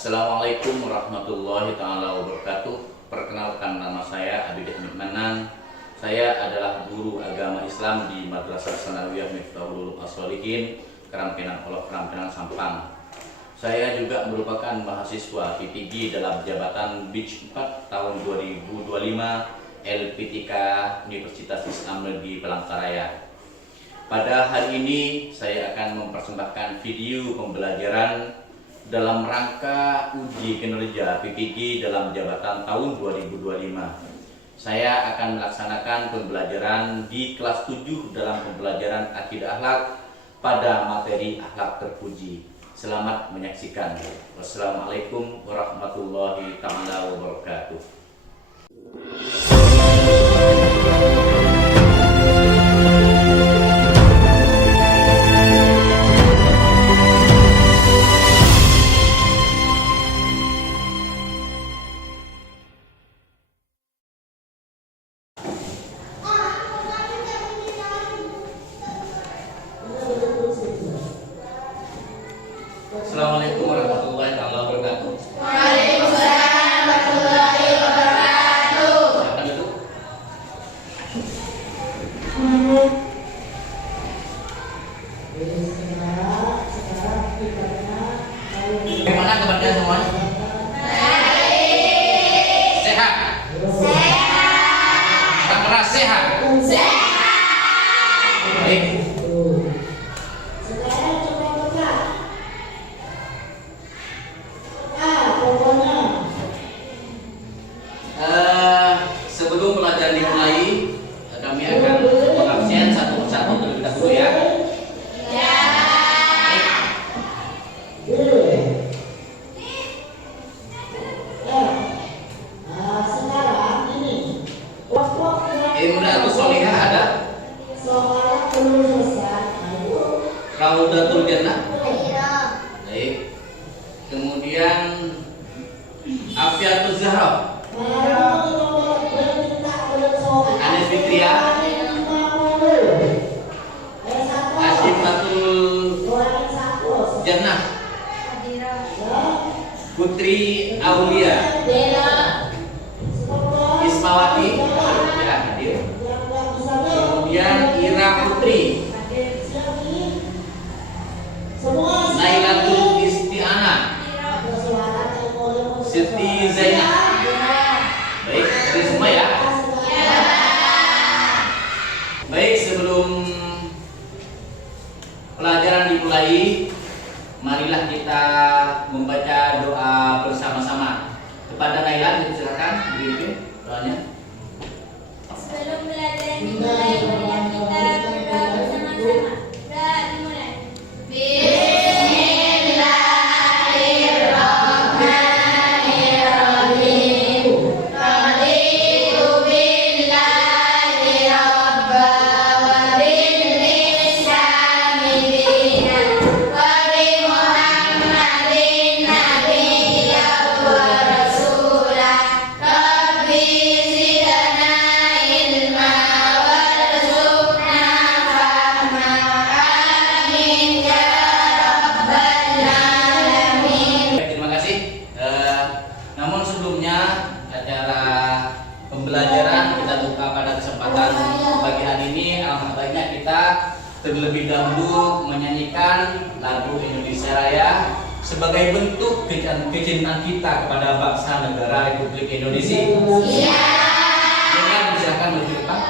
Assalamualaikum warahmatullahi taala wabarakatuh. Perkenalkan, nama saya Abid Hamid Manan. Saya adalah guru agama Islam di Madrasah Tsanawiyah Miftahul Ulum As-Sholihin, Kerampenan Olok, Kerampenan Sampang. Saya juga merupakan mahasiswa PTG dalam jabatan BIJ 4 tahun 2025 LPTK Universitas Islam Negeri Palangkaraya. Pada hari ini saya akan mempersembahkan video pembelajaran dalam rangka uji kinerja PTG dalam jabatan tahun 2025. Saya akan melaksanakan pembelajaran di kelas 7 dalam pembelajaran akidah akhlak pada materi akhlak terpuji. Selamat menyaksikan. Wassalamualaikum warahmatullahi taala wabarakatuh. Assalamualaikum warahmatullahi wabarakatuh. Waalaikumsalam warahmatullahi wabarakatuh. Silakan duduk. Bagaimana kabarnya semua? Sehat? Tak keras sehat? Baik. Sebelum pelajaran dimulai, kami akan mengabsen satu persatu terlebih dahulu ya. Imratus Sholihah ada? Raudatul Jannah? Baik. Kemudian Afiatul Zahra? Anis Fitria? Asyifatul Jannah? Putri Aulia? Ismawati? Ya, hadir. Kemudian Ira Putri? Nailatul Isti'anah? Siti Zainab? Baik, dari semua ya. Baik, sebelum pelajaran dimulai, marilah kita membaca doa bersama-sama. Kepada Naila, silakan dipimpin doanya. Sebelum pelajaran dimulai, marilah kita berdoa bersama-sama. Doa dimulai. Namun sebelumnya acara pembelajaran kita buka pada kesempatan pagi hari ini. Alhamdulillah baiknya kita terlebih dahulu menyanyikan lagu Indonesia Raya sebagai bentuk kecintaan kita kepada bangsa negara Republik Indonesia. Dengan silakan maju depan.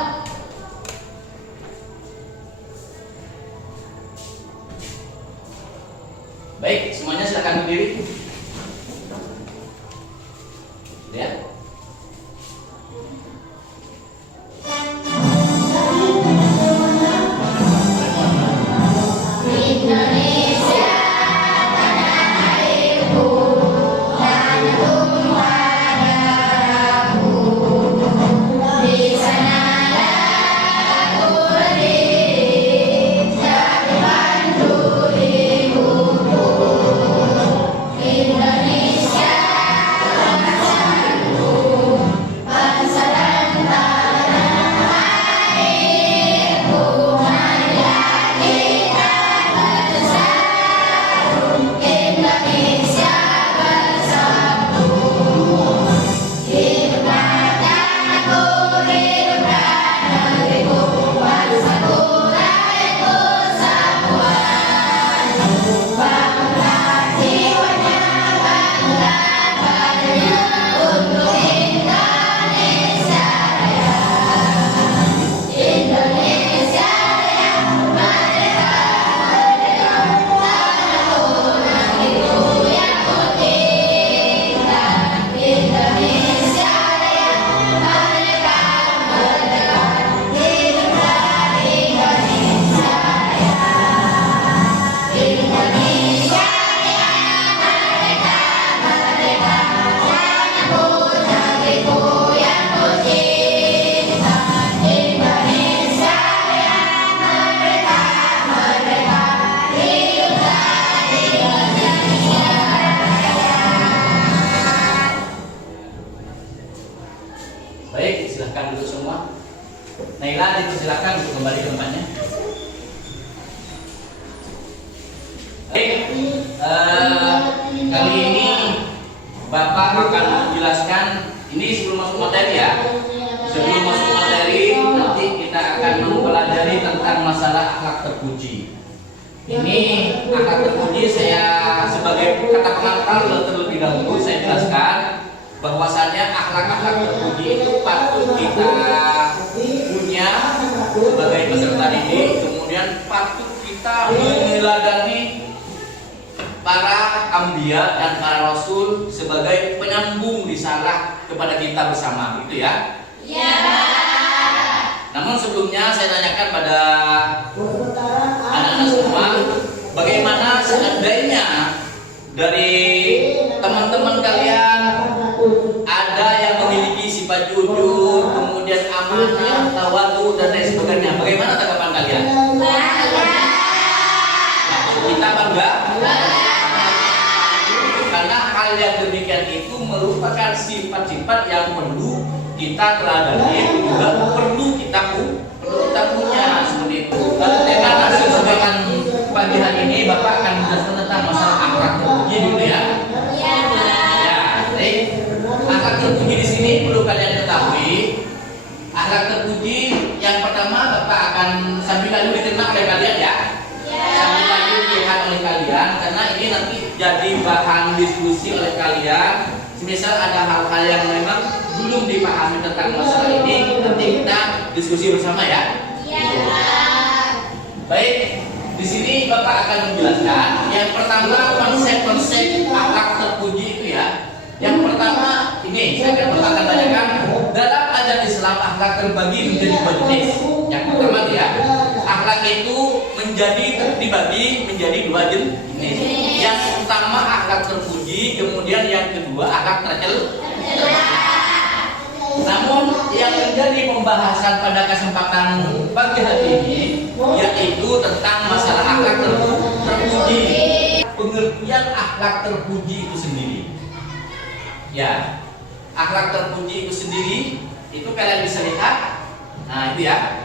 Baik, semuanya silakan berdiri. Ya. Di silakan untuk kembali ke tempatnya. Baik, kali ini Bapak akan menjelaskan, ini sebelum masuk materi ya. Sebelum masuk materi, nanti kita akan mempelajari tentang masalah akhlak terpuji. Ini akhlak terpuji saya sebagai kata pengantar terlebih dahulu saya jelaskan bahwasannya akhlak-akhlak terpuji itu patut kita punya sebagai peserta didik, kemudian patut kita meneladani para anbiya dan para rasul sebagai penyambung risalah kepada kita bersama, gitu ya. Iya. Namun sebelumnya saya tanyakan pada anak-anak semua, bagaimana seandainya dari teman-teman kalian ada yang memiliki sifat jujur, kemudian amanah, tawadu dan lain sebagainya, bagaimana tanggapan kalian? Kita bangga? Karena hal yang demikian itu merupakan sifat-sifat yang perlu kita teladani, juga perlu kita punya seperti itu. Karena sesuaikan pagi hari ini Bapak akan menjelaskan tentang masalah akhlak terpuji dulu ya. Ya, baik. Akhlak terpuji di sini perlu kalian ketahui. Akhlak terpuji yang pertama Bapak akan sambil lalu diterima oleh kalian ya. Sambil lalu dilihat oleh kalian, karena ini nanti jadi bahan diskusi oleh kalian. Misal ada hal-hal yang memang belum dipahami tentang masalah ini, nanti kita diskusi bersama ya. Baik, di sini Bapak akan menjelaskan yang pertama konsep-konsep akhlak terpuji itu ya. Yang pertama ini saya akan tanyakan, dalam ajaran Islam akhlak terbagi menjadi dua jenis. Yang pertama ya, akhlak itu dibagi menjadi dua jenis. Yang pertama akhlak terpuji, kemudian yang kedua akhlak tercela. Namun yang menjadi pembahasan pada kesempatan pagi hari ini yaitu tentang masalah akhlak terpuji. Pengertian akhlak terpuji itu sendiri. Ya, akhlak terpuji itu sendiri itu kalian bisa lihat. Nah, itu ya.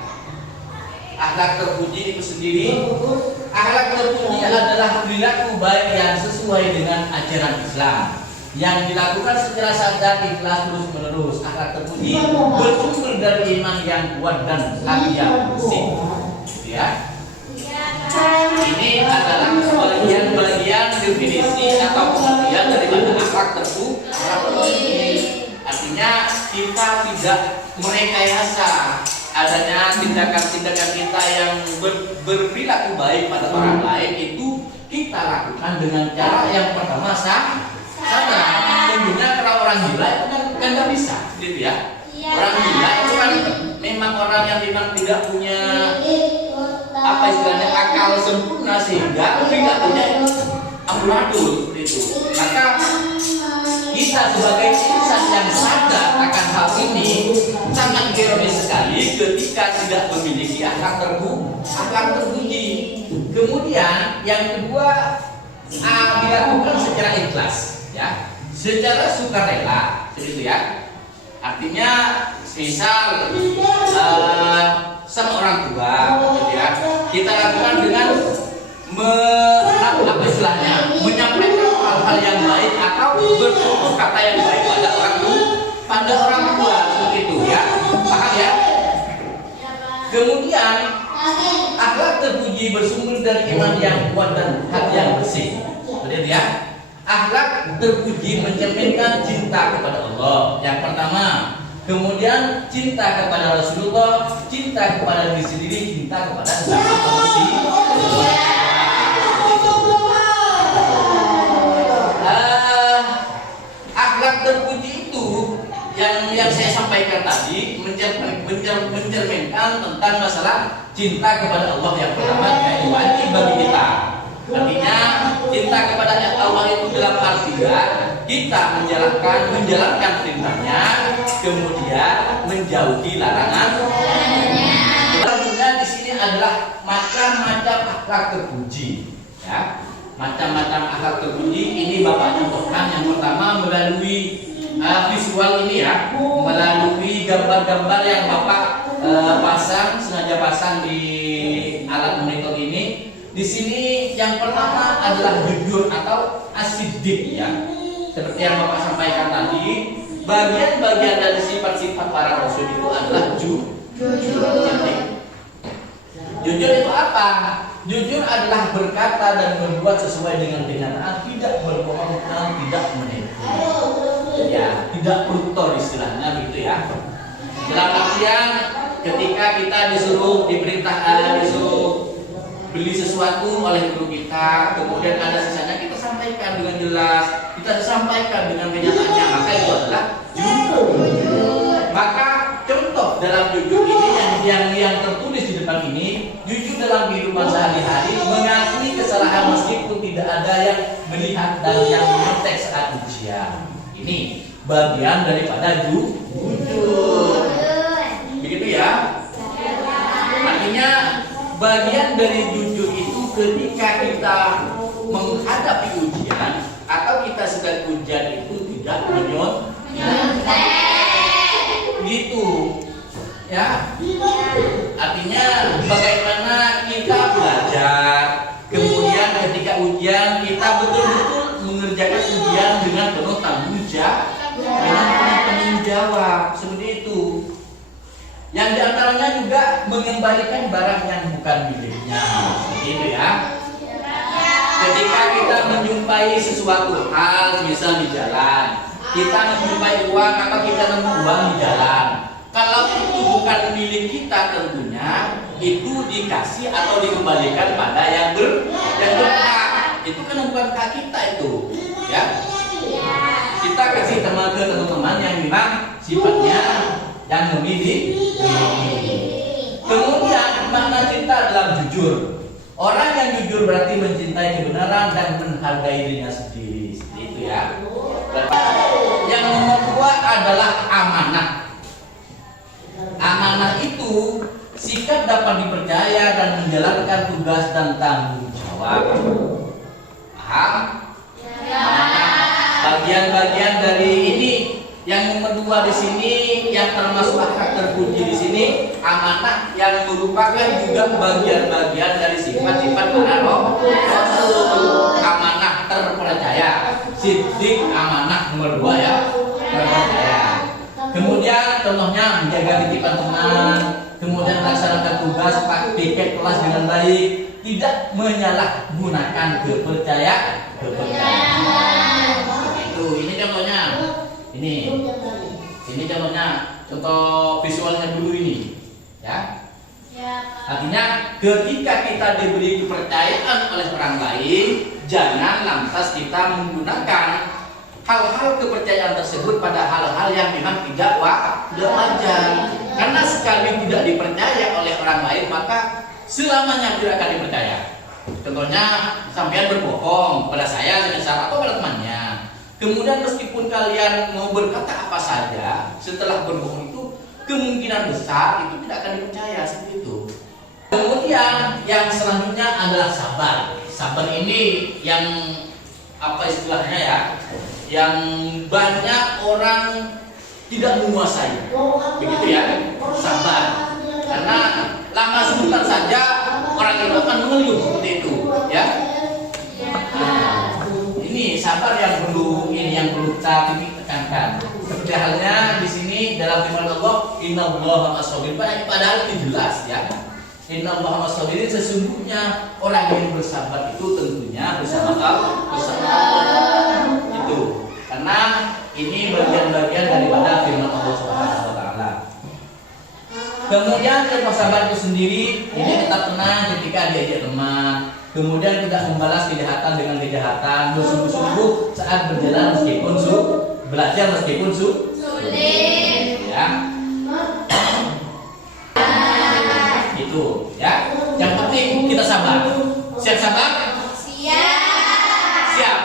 Akhlak terpuji itu sendiri, akhlak terpuji adalah perilaku baik yang sesuai dengan ajaran Islam yang dilakukan secara sadar, ikhlas, terus menerus. Akhlak terpuji bersumber dari iman yang kuat dan hati yang bersih. Ya. Ini adalah bagian definisi atau pengertian daripada akhlak terpuji. Artinya kita tidak merekayasa adanya tindakan-tindakan kita yang berperilaku baik pada orang lain, itu kita lakukan dengan cara yang pertama sadar. Tentunya kalau orang gila itu kan nggak bisa, gitu ya. Orang gila itu kan memang orang yang memang tidak punya apa istilahnya akal sempurna, sehingga perilakunya amburadul itu. Maka kita sebagai insan yang sadar akan hal ini sangat ironis sekali ketika tidak memiliki akhlak terpuji. Kemudian yang kedua dilakukan secara ikhlas, ya, secara sukarela, seperti itu ya. Artinya, misal sama orang tua, gitu ya, kita lakukan dengan menyampaikan hal-hal yang baik atau bertutur kata yang baik pada orang tua seperti itu ya. Paham ya? Kemudian akhlak terpuji bersumber dari iman yang kuat dan hati yang bersih. Seperti itu ya. Akhlak terpuji mencerminkan cinta kepada Allah. Yang pertama, kemudian cinta kepada Rasulullah, cinta kepada diri sendiri, cinta kepada sesama manusia. Akhlak terpuji itu yang saya sampaikan tadi mencerminkan tentang masalah cinta kepada Allah yang pertama, yaitu wajib bagi kita. Artinya cinta kepada Allah itu dalam artian kita menjalankan perintahnya, kemudian menjauhi larangan. Larangannya di sini adalah macam-macam akhlak terpuji, ya. Macam-macam akhlak terpuji ini Bapak contohkan. Yang pertama melalui visual ini ya, melalui gambar-gambar yang Bapak sengaja pasang di alat monitor ini. Di sini yang pertama adalah jujur atau asidik ya. Seperti yang Bapak sampaikan tadi, bagian-bagian dari sifat-sifat para rasul itu adalah jujur. Jujur itu apa? Jujur adalah berkata dan berbuat sesuai dengan kenyataan, tidak berbohong dan tidak menipu. Ya, tidak koruptor istilahnya begitu ya. Dalam artian ketika kita disuruh beli sesuatu oleh guru kita, kemudian ada sisanya kita sampaikan dengan jelas, kita sampaikan dengan kenyataannya, maka itu adalah jujur. Maka contoh dalam jujur ini yang tertulis di depan ini, jujur dalam kehidupan sehari-hari, mengakui kesalahan meskipun tidak ada yang melihat dan yang mengontek saat ujian. Ini bagian daripada jujur. Begitu ya. Artinya bagian dari jujur itu ketika kita menghadapi ujian atau kita sedang ujian itu tidak menyontek gitu ya. Artinya bagaimana kita belajar, kemudian ketika ujian kita betul-betul mengerjakan ujian dengan penuh tanggung jawab seperti itu. Yang diantaranya juga mengembalikan barang yang bukan miliknya, gitu ya. Ketika kita menjumpai sesuatu hal, misal di jalan, kita menjumpai uang atau kita nemu uang di jalan, kalau itu bukan milik kita tentunya itu dikasih atau dikembalikan pada yang berhak. Itu kan bukan hak kita itu, ya. Kita kasih ke teman-teman yang memang sifatnya yang memiliki. Kemudian makna cinta adalah jujur. Orang yang jujur berarti mencintai kebenaran dan menghargai dirinya sendiri. Itu ya. Yang nomor 2 adalah amanah. Amanah itu sikap dapat dipercaya dan menjalankan tugas dan tanggung jawab. Paham? Bagian-bagian dari ini yang nomor 2 di sini yang termasuk hak terpuji di sini amanah yang merupakan juga bagian-bagian dari sifat-sifat para rasul. Amanah terpercaya, siddiq amanah nomor 2 ya, terpercaya. Kemudian contohnya menjaga titipan teman, kemudian melaksanakan tugas piket kelas dengan baik, tidak menyalahgunakan kepercayaan. Ini contohnya. Ini contohnya, contoh visualnya dulu ini, ya. Artinya ketika kita diberi kepercayaan oleh orang lain, jangan lantas kita menggunakan hal-hal kepercayaan tersebut pada hal-hal yang memang tidak wajar. Karena sekali tidak dipercaya oleh orang lain, maka selamanya tidak akan dipercaya. Contohnya, sampean berbohong pada saya semisal atau pada temannya. Kemudian meskipun kalian mau berkata apa saja, setelah berbohong itu kemungkinan besar itu tidak akan dipercaya seperti itu. Kemudian yang selanjutnya adalah sabar. Sabar ini yang apa istilahnya ya? Yang banyak orang tidak menguasai. Begitu ya? Sabar. Karena lama sebentar saja orang itu akan mengeluh seperti itu, ya. Ini sabar yang perlu kita tekankan. Seperti halnya di sini dalam firman Allah, innallaha ma'as-sabirin. Padahal itu jelas ya. Innallaha ma'as-sabirin, sesungguhnya orang yang bersabar itu tentunya bersama Allah. Itu. Karena ini bagian-bagian daripada firman Allah Subhanahu wa taala. Kemudian sifat sabar itu sendiri ini tetap tenang ketika diajak teman. Kemudian tidak membalas kejahatan dengan kejahatan, bersungguh-sungguh saat berjalan meskipun belajar meskipun sulit. Ya. Itu, ya. Yang penting kita sabar. Siap sabar? Siap.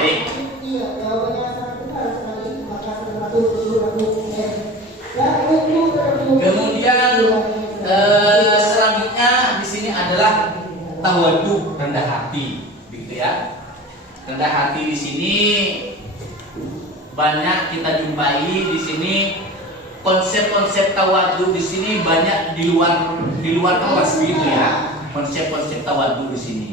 Baik. Kemudian selanjutnya di sini adalah tawadu, rendah hati, begitu ya. Rendah hati di sini banyak kita jumpai di sini konsep-konsep tawadhu di sini banyak di luar kelas gitu ya. Konsep-konsep tawadhu di sini.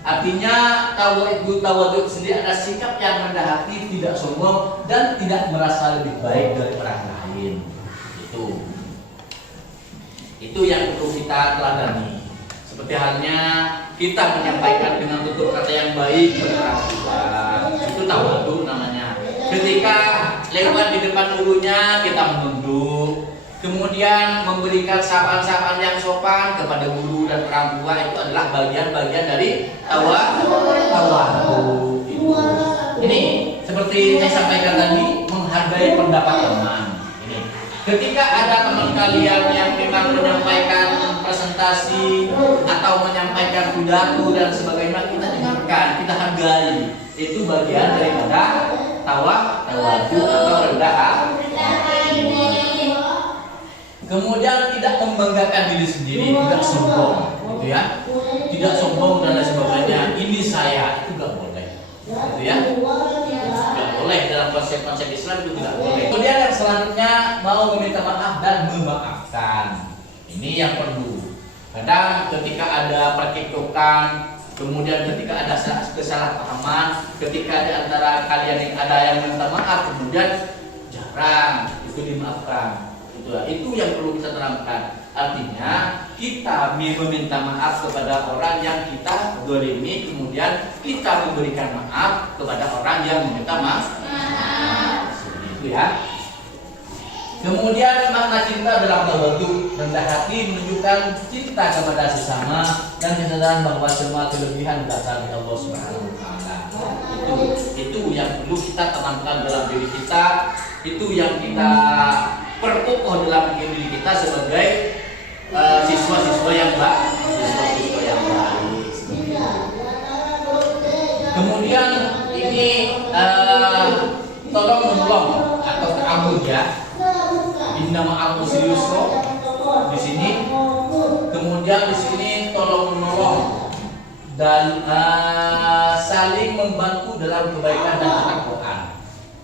Artinya tawadhu sendiri adalah sikap yang rendah hati, tidak sombong dan tidak merasa lebih baik dari orang lain. Itu yang perlu kita teladani. Seperti halnya kita menyampaikan dengan tutur kata yang baik kepada orang tua. Itu tawadhu namanya. Ketika lewat di depan gurunya kita menunduk. Kemudian memberikan sapaan-sapaan yang sopan kepada guru dan orang tua, itu adalah bagian-bagian dari tawadhu. Ini seperti saya sampaikan tadi, menghargai pendapat teman. Ketika ada teman kalian yang memang menyampaikan presentasi atau menyampaikan pidato dan sebagainya, kita dengarkan, kita hargai. Itu bagian daripada tawadhu atau rendah hati. Kemudian tidak membanggakan diri sendiri, tidak sombong, gitu ya. Tidak sombong dan lain sebagainya. Ini saya, itu nggak boleh, gitu ya. Tidak boleh dalam konsep-konsep Islam, itu tidak boleh. Kemudian yang selanjutnya mau meminta maaf dan memaafkan. Ini yang perlu. Kadang ketika ada percekcokan, kemudian ketika ada kesalahpahaman, ketika di antara kalian yang ada yang minta maaf, kemudian jarang itu dimaafkan. Itu yang perlu kita terangkan. Artinya kita meminta maaf kepada orang yang kita zalimi, kemudian kita memberikan maaf kepada orang yang meminta maaf. Itu ya. Kemudian makna cinta dalam tawadhu, rendah hati menunjukkan cinta kepada sesama dan kesadaran bahwa semua kelebihan berasal dari Allah Subhanahu wa taala. Itu yang perlu kita tanamkan dalam diri kita. Itu yang kita perkokoh dalam diri kita sebagai siswa-siswa yang baik. Kemudian ini tolong menolong atau ta'awun ya. Inna ma'al usri yusra di sini. Kemudian di sini tolong menolong dan saling membantu dalam kebaikan dan ketakwaan.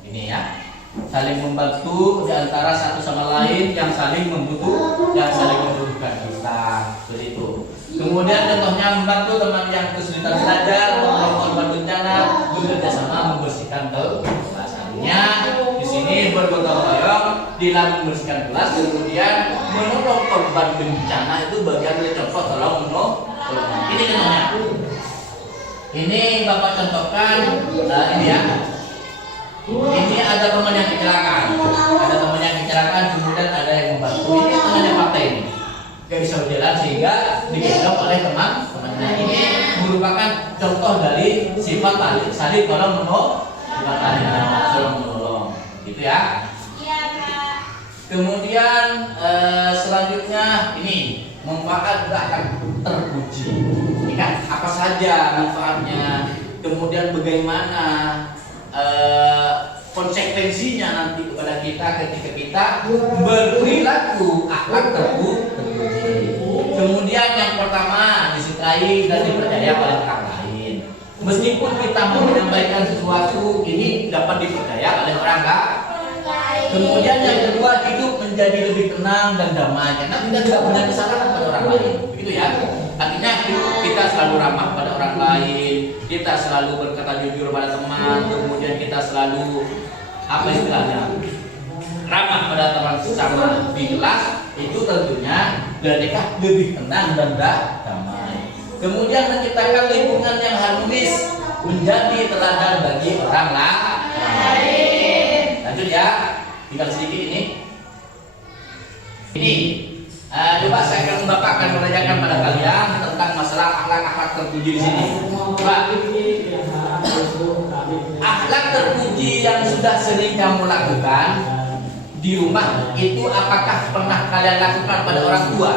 Ini ya. Saling membantu di antara satu sama lain, yang saling membutuhkan kita, seperti itu. Kemudian contohnya membantu teman yang kesulitan belajar, menolong korban bencana, bekerja sama membersihkan kelas. Artinya di sini bergotong royong dalam membersihkan kelas, kemudian menolong korban bencana itu bagian dari contoh tolong menolong. Ini contohnya. Ini Bapak contohkan, ini ya. Ini ada teman yang kecelakaan, kemudian ada yang membantu. Ini temannya patah ini, gak bisa berjalan sehingga digendong oleh teman-temannya. Ini merupakan contoh dari sifat saling tolong menolong, gitu ya. Iya, Pak. Kemudian selanjutnya ini manfaat juga akan terpuji. Ini kan apa saja manfaatnya, kemudian bagaimana konsekuensinya nanti kepada kita ketika kita berperilaku akhlak terpuji. Kemudian yang pertama disukai dan dipercaya oleh orang lain. Meskipun kita mau menyampaikan sesuatu, ini dapat dipercaya oleh orang lain. Kemudian yang kedua, hidup menjadi lebih tenang dan damai karena kita tidak punya kesalahan pada orang lain. Begitu ya. Artinya kita selalu ramah pada orang lain, kita selalu berkata jujur pada teman, kemudian kita selalu apa istilahnya ramah pada teman sesama. Lebih jelas itu tentunya mereka lebih tenang dan damai. Kemudian menciptakan lingkungan yang harmonis, menjadi teladan bagi orang lain. Lanjut ya, tinggal sedikit ini. Coba saya akan Bapak akan menanyakan pada kalian tentang masalah akhlak terpuji di sini. Coba. Akhlak terpuji yang sudah sering kamu lakukan di rumah itu apakah pernah kalian lakukan pada orang tua?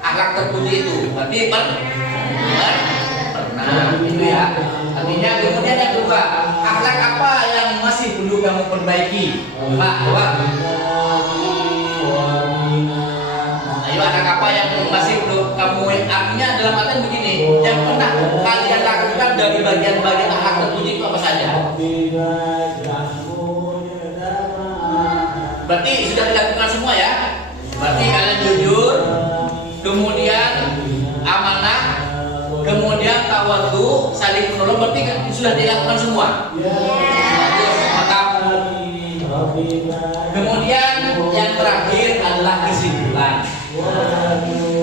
Akhlak terpuji itu berarti pernah itu ya. Artinya kemudian yang kedua, akhlak apa yang masih perlu kamu perbaiki? Pak. Ayo, akhlak apa yang masih perlu kamu, artinya dalam artian begini, yang pernah kalian lakukan dari bagian-bagian akhlak terpuji itu apa saja? Berarti sudah dilakukan semua ya. Berarti kalian jujur, kemudian amanah, kemudian tawadhu, saling menolong. Berarti sudah dilakukan semua. Bagus, mantap. Kemudian yang terakhir adalah kesimpulan.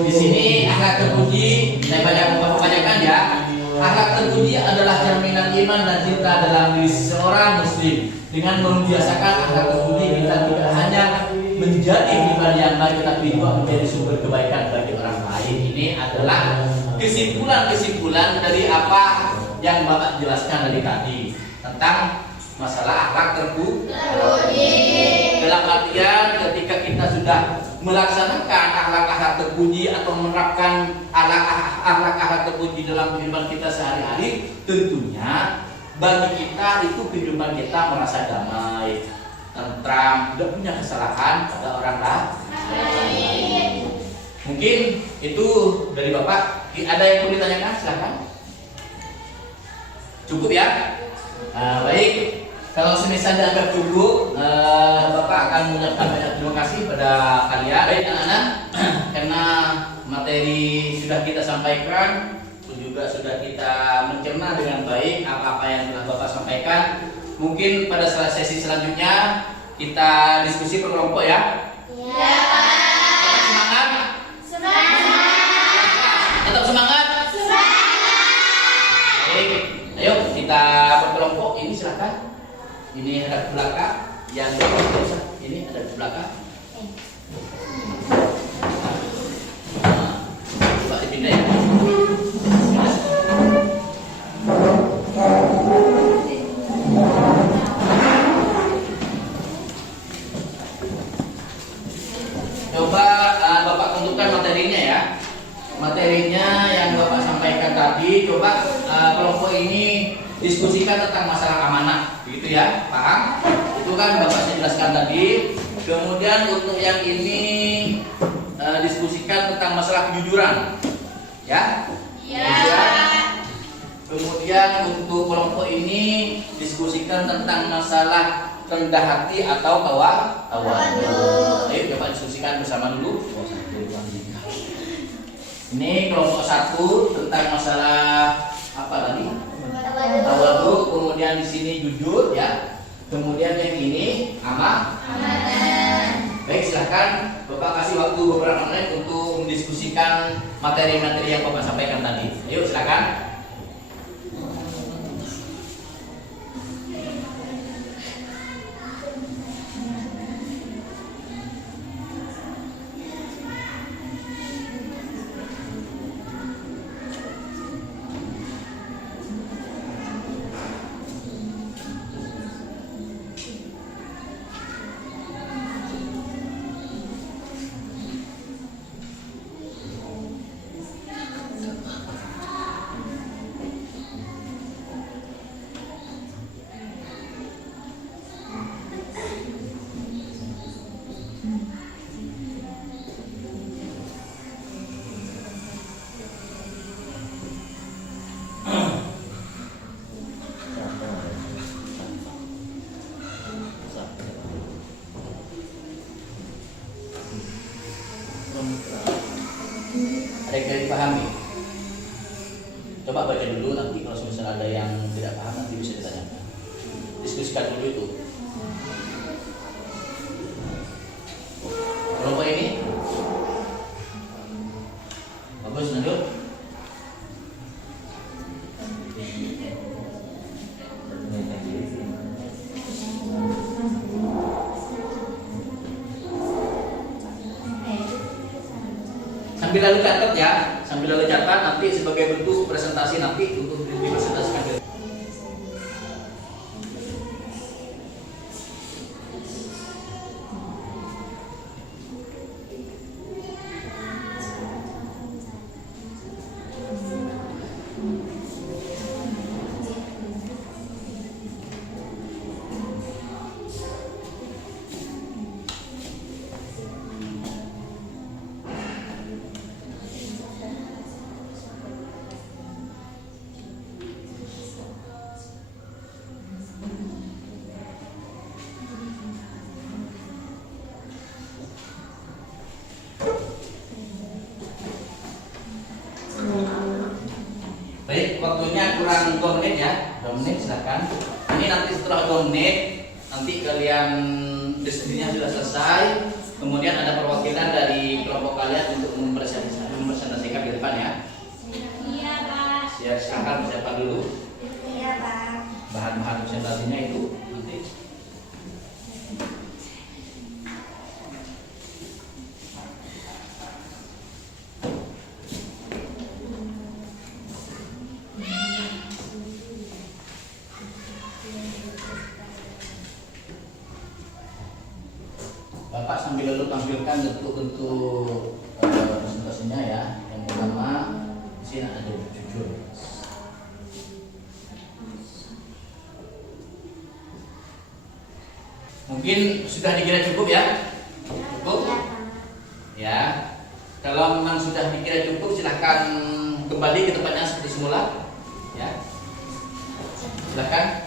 Di sini akhlak terpuji, saya bacakan ya. Akhlak terpuji adalah cerminan iman dan cinta dalam diri seorang muslim. Dengan membiasakan akhlak terpuji, kita tidak hanya menjadi pribadi yang baik, tetapi juga menjadi sumber kebaikan bagi orang lain. Ini adalah kesimpulan dari apa yang Bapak jelaskan dari tadi tentang masalah akhlak terpuji. Dalam artian ketika kita sudah melaksanakan akhlak-akhlak terpuji atau menerapkan akhlak-akhlak terpuji dalam kehidupan kita sehari-hari, tentunya bagi kita itu kehidupan kita merasa damai, tentram, tidak punya kesalahan pada orang lain. Mungkin itu dari Bapak. Ada yang perlu ditanyakan? Silahkan. Cukup ya? Baik. Kalau semisal dianggap cukup, Bapak akan mengucapkan banyak terima kasih pada kalian. Baik anak-anak, karena materi sudah kita sampaikan, juga sudah kita mencerna dengan baik apa-apa yang telah Bapak sampaikan. Mungkin pada sesi selanjutnya kita diskusi per kelompok ya. Ya, Pak. Semangat. Tetap semangat. Baik, ayo kita per kelompok. Ini silakan. Ini ada di belakang. Yang ini ada di belakang. Coba dipindah ya. Coba Bapak tentukan materinya ya. Materinya yang Bapak sampaikan tadi, coba kelompok ini diskusikan tentang masalah amanah, begitu ya, paham? Itu kan Bapak saya jelaskan tadi. Kemudian untuk yang ini diskusikan tentang masalah kejujuran, ya? Ya. Kemudian untuk kelompok ini diskusikan tentang masalah rendah hati atau tawadhu. Ayo coba diskusikan bersama dulu. Ini kelompok 1 tentang masalah apa tadi? Tawadhu. Kemudian di sini jujur ya. Kemudian yang ini amanah. Baik, silakan Bapak kasih waktu beberapa menit untuk mendiskusikan materi-materi yang Bapak sampaikan tadi. Ayo silakan. Ada yang tidak dipahami? Coba baca dulu, nanti kalau misalnya ada yang tidak paham nanti bisa ditanyakan. Diskusikan dulu itu. Kelompok ini bagus, lanjut. Sambil lalu catat ya, sambil lalu catat nanti sebagai bentuk presentasi nanti untuk dipresentasikan. waktunya kurang 2 menit ya. 2 menit silakan. Ini nanti setelah 2 menit, nanti kalian diskusinya sudah selesai. Kemudian ada perwakilan dari kelompok kalian untuk mempresentasikan di depan ya. Iya, Pak. Silakan siapa dulu. Iya, Pak. Bahan-bahan presentasinya itu nanti. Bapak sambil dulu tampilkan bentuk-bentuk presentasinya ya. Yang pertama di sini ada jujur. Mungkin sudah dikira cukup ya? Cukup? Ya. Kalau memang sudah dikira cukup, silahkan kembali ke tempatnya seperti semula. Ya. Silahkan.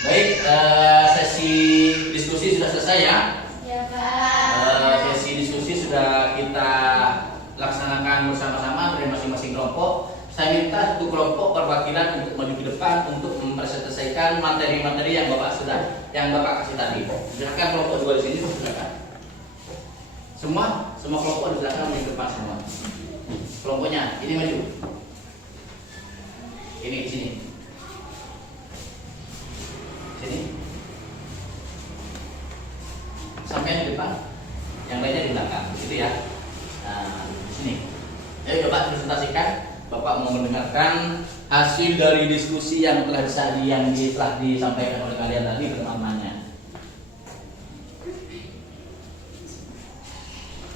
Baik, sesi diskusi sudah selesai ya. Iya, Pak. Sesi diskusi sudah kita laksanakan bersama-sama dari masing-masing kelompok. Saya minta satu kelompok perwakilan untuk maju ke depan untuk mempresentasikan materi-materi yang Bapak kasih tadi. Silakan kelompok 2 di sini, silakan. Semua kelompok silakan maju ke depan semua. Kelompoknya ini maju. Ini di sini. Sini. Sampai di depan. Yang lainnya di belakang, gitu ya. Nah, di sini. Ayo coba presentasikan. Bapak mau mendengarkan hasil dari diskusi yang telah disampaikan oleh kalian tadi bermaknanya.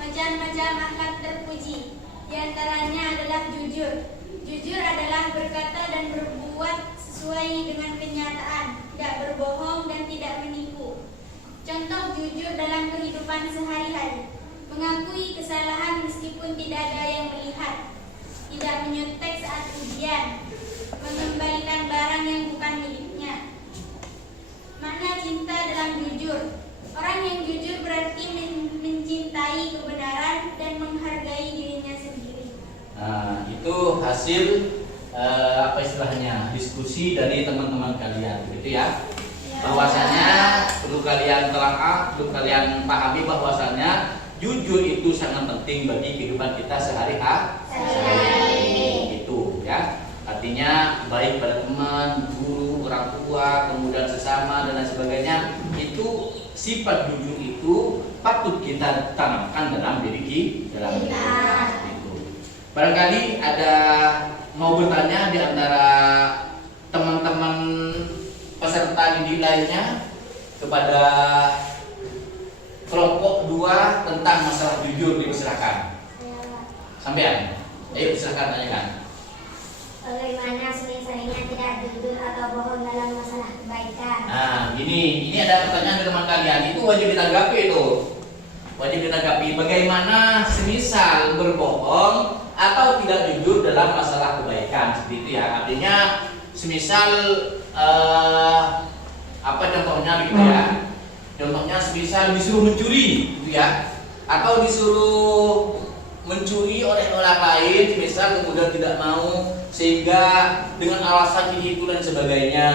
Macam-macam akhlak terpuji. Di antaranya adalah jujur. Jujur adalah berkata dan berbuat sesuai dengan kenyataan, tidak berbohong dan tidak menipu. Contoh jujur dalam kehidupan sehari-hari: mengakui kesalahan meskipun tidak ada yang melihat, tidak menyontek saat ujian, mengembalikan barang yang bukan miliknya. Makna cinta dalam jujur: orang yang jujur berarti mencintai kebenaran dan menghargai dirinya sendiri. Nah, itu hasil apa istilahnya, diskusi dari teman-teman kalian, gitu ya. Bahwasanya perlu kalian telaah, perlu kalian pahami bahwasanya jujur itu sangat penting bagi kehidupan kita sehari-hari. Itu ya. Artinya baik pada teman, guru, orang tua, kemudian sesama dan lain sebagainya. Itu sifat jujur itu patut kita tanamkan dalam diri kita. Itu. Barangkali ada mau bertanya di antara teman-teman peserta didik lainnya kepada kelompok 2 tentang masalah jujur, dipersilakan. Sampean, ayo silakan tanyakan. Bagaimana selesainya tidak jujur atau bohong dalam masalah kebaikan? Nah, ini ada pertanyaan dari teman kalian, itu wajib ditanggapi itu. Wajib ditanggapi. Bagaimana semisal berbohong atau tidak jujur dalam masalah kebaikan, seperti itu ya. Artinya semisal apa contohnya gitu ya? Contohnya semisal disuruh mencuri, gitu ya, atau disuruh mencuri oleh orang lain, misal kemudian tidak mau sehingga dengan alasan ini itu dan sebagainya,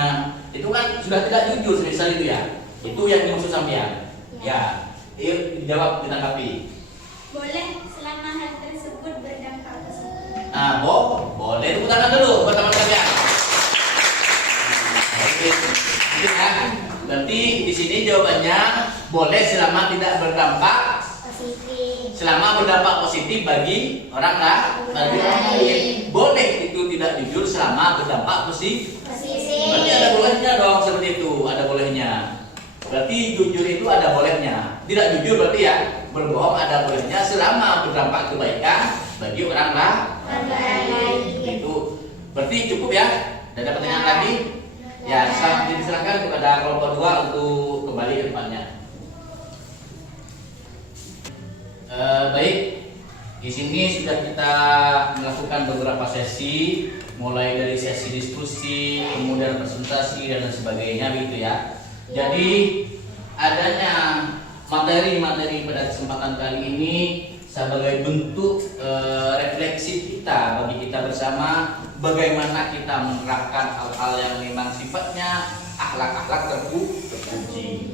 itu kan sudah tidak jujur semisal itu ya. Itu yang dimaksud sampean. Ya, dijawab, ditanggapi. Boleh selama hal tersebut berdampak positif. Nah, boleh tepuk tangan dulu buat teman kalian. Oke, ya. Berarti di sini jawabannya boleh selama tidak berdampak Positif. selama berdampak positif bagi orang lain. Boleh itu tidak jujur selama berdampak positif. Berarti ada bolehnya dong, seperti itu, ada bolehnya. Berarti jujur itu ada bolehnya. Tidak jujur berarti ya berbohong ada bolehnya selama berdampak kebaikan bagi orang lain. Itu berarti cukup ya. Ada pertanyaan lagi? Ya, silakan kepada kelompok 2 untuk kembali ke depannya. Baik, Di sini sudah kita melakukan beberapa sesi, mulai dari sesi diskusi, kemudian presentasi dan sebagainya gitu ya. Jadi adanya materi-materi pada kesempatan kali ini sebagai bentuk refleksi kita bagi kita bersama, bagaimana kita menerapkan hal-hal yang memang sifatnya akhlak-akhlak terpuji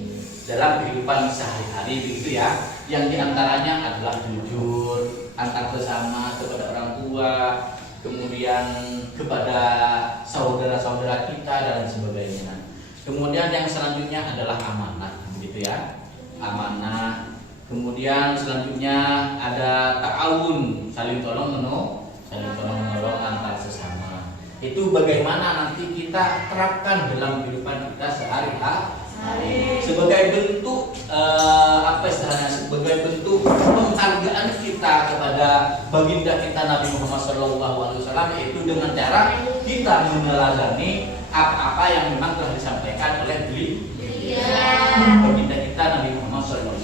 dalam kehidupan sehari-hari begitu ya, yang diantaranya adalah jujur antar sesama, kepada orang tua, kemudian kepada saudara-saudara kita dan sebagainya. Kemudian yang selanjutnya adalah amanah begitu ya, amanah. Kemudian selanjutnya ada ta'awun, saling tolong menolong antar sesama. Itu bagaimana nanti kita terapkan dalam kehidupan kita sehari-hari sebagai bentuk apa istilahnya, sebagai bentuk penghargaan kita kepada baginda kita Nabi Muhammad SAW, yaitu dengan cara kita meneladani apa-apa yang memang telah disampaikan oleh baginda kita Nabi Muhammad SAW.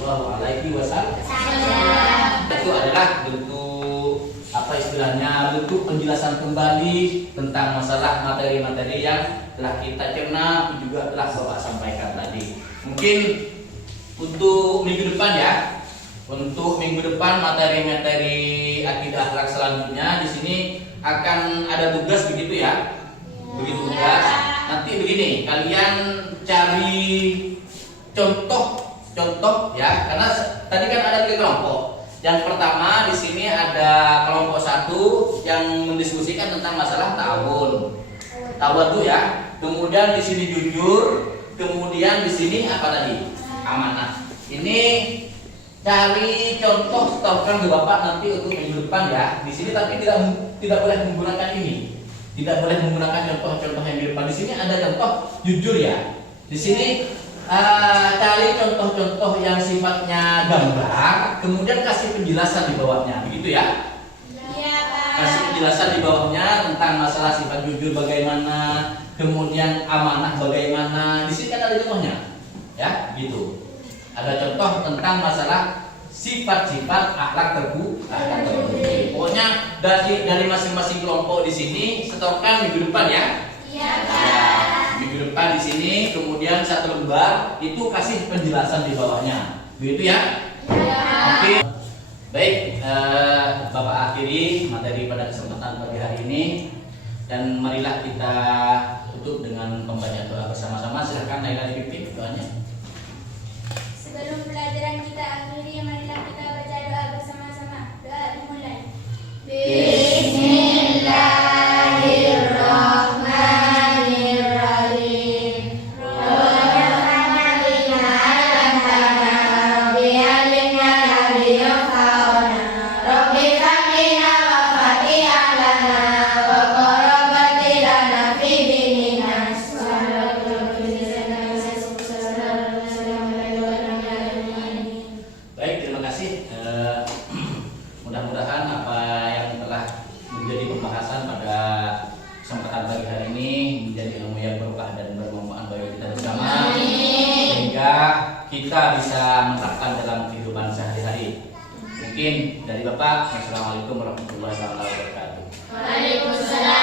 Itu adalah bentuk apa istilahnya, bentuk penjelasan kembali tentang masalah materi-materi yang telah kita cerna juga telah Bapak sampaikan tadi. Mungkin untuk minggu depan ya, untuk minggu depan materi-materi akidah akhlak selanjutnya di sini akan ada tugas begitu ya, begitu tugas. Nanti begini, kalian cari contoh ya, karena tadi kan ada 3 kelompok. Yang pertama di sini ada kelompok 1 yang mendiskusikan tentang masalah tawadu ya. Kemudian di sini jujur, kemudian di sini apa tadi? Amanah. Ini cari contoh, setahukan ke Bapak nanti untuk minggu depan ya. Di sini tapi tidak boleh menggunakan ini. Tidak boleh menggunakan contoh-contoh yang di depan. Di sini ada contoh jujur ya. Di sini cari contoh-contoh yang sifatnya gambar, kemudian kasih penjelasan di bawahnya, begitu ya? Iya, Pak. Kasih penjelasan di bawahnya tentang masalah sifat jujur bagaimana, kemudian amanah bagaimana. Di sini kan ada contohnya, ya, gitu. Ada contoh tentang masalah sifat-sifat akhlak terpuji. Pokoknya dari masing-masing kelompok di sini setorkan minggu depan ya. Iya, Pak. Minggu depan di sini, kemudian 1 lembar itu kasih penjelasan di bawahnya, begitu ya? Oke. Baik, Bapak akhiri materi pada kesempatan pagi hari ini, dan marilah kita tutup dengan pembacaan doa bersama-sama. Silakan Naila dipimpin doanya. Sebelum pelajaran kita akhiri, marilah kita baca doa bersama-sama. Doa dimulai. Baik, terima kasih. Mudah-mudahan apa yang telah menjadi pembahasan pada kesempatan pagi hari ini menjadi ilmu yang berkah dan bermanfaat bagi kita bersama, sehingga kita bisa menerapkan dalam kehidupan sehari-hari. Mungkin dari Bapak, Assalamualaikum warahmatullahi wabarakatuh. Waalaikumsalam.